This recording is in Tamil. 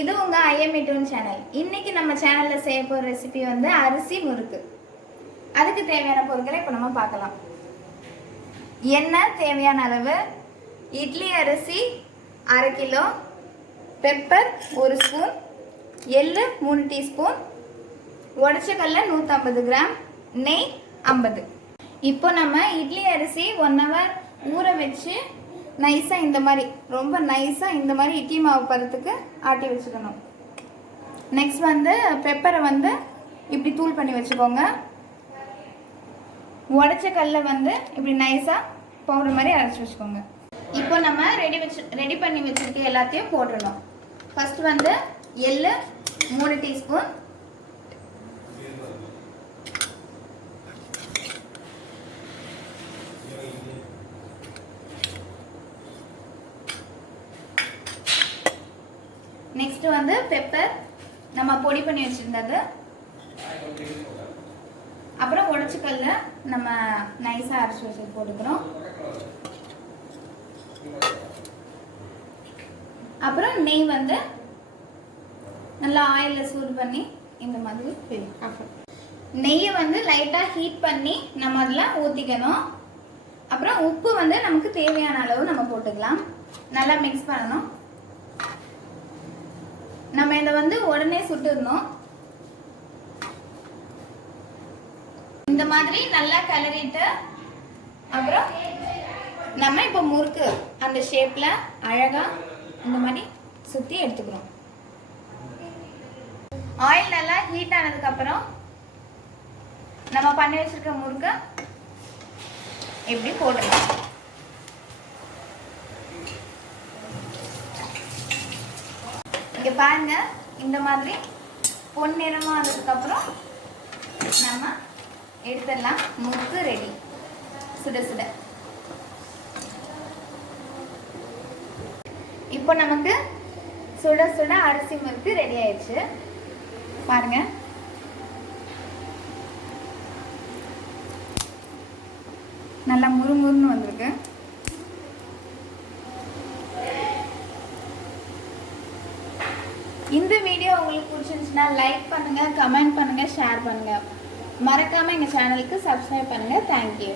இது உங்க ஐஎம்இ2 சேனல். இன்னைக்கு நம்ம சேனல்ல செய்ய போற ரெசிபி வந்து அரிசி முறுக்கு. அதுக்கு தேவையான பொருட்களை இப்போ நம்ம பார்க்கலாம். எண்ணெய் தேவையான அளவு, இட்லி அரிசி 1/2 கிலோ, பெப்பர் 1 ஸ்பூன், எள்ளு 3 டீஸ்பூன், உடைச்ச கடலை 150 கிராம், நெய் 50. இப்போ நம்ம இட்லி அரிசி 1 hour ஊற வச்சு நைஸாக இந்த மாதிரி ரொம்ப நைஸாக இந்த மாதிரி இட்லி மாவு பதத்துக்கு ஆட்டி வச்சுக்கணும். நெக்ஸ்ட் வந்து பெப்பரை வந்து இப்படி தூள் பண்ணி வச்சுக்கோங்க. உடைச்ச கல்லை வந்து இப்படி நைஸாக பவுடர் மாதிரி அரைச்சி வச்சுக்கோங்க. இப்போ நம்ம ரெடி பண்ணி வச்சுருக்க எல்லாத்தையும் போட்டுடணும். ஃபர்ஸ்ட் வந்து எள்ளு 3 டீஸ்பூன், நெக்ஸ்ட் வந்து பெப்பர் நம்ம பொடி பண்ணி வச்சிருந்தது, அப்புறம் உடைச்சக்கல்ல நம்ம நைஸா அரைச்சி வச்சு போட்டுக்கிறோம். அப்புறம் நெய் வந்து நல்லா ஆயிலில் சூடு பண்ணி இந்த மாதிரி நெய்யை வந்து லைட்டாக ஹீட் பண்ணி நம்ம அதில் ஊற்றிக்கணும். அப்புறம் உப்பு வந்து நமக்கு தேவையான அளவு நம்ம போட்டுக்கலாம். நல்லா மிக்ஸ் பண்ணணும். நம்ம இதை வந்து உடனே சுட்டுடணும். இந்த மாதிரி நல்லா கிளறிட்டு அப்புறம் நம்ம இப்போ முறுக்கு அந்த ஷேப்ல அழகா இந்த மாதிரி சுத்தி எடுத்துக்கிறோம். ஆயில் நல்லா ஹீட் ஆனதுக்கு அப்புறம் நம்ம பண்ணி வச்சிருக்க முறுக்க இப்படி போட்டுக்கலாம். இங்க பாருங்க, இந்த மாதிரி பொன்னிறமா ஆனதுக்கு அப்புறம் நம்ம எடுத்துடலாம். முறுக்கு ரெடி. சுட சுட இப்போ நமக்கு சுட சுட அரிசி முறுக்கு ரெடி ஆயிடுச்சு. பாருங்க, நல்லா முறுமுறுன்னு வந்திருக்கு. இந்த வீடியோ உங்களுக்கு பிடிச்சிருந்துச்சுன்னா லைக் பண்ணுங்க, கமெண்ட் பண்ணுங்க, ஷேர் பண்ணுங்க. மறக்காம எங்க சேனலுக்கு சப்ஸ்கிரைப் பண்ணுங்க. தேங்க்யூ.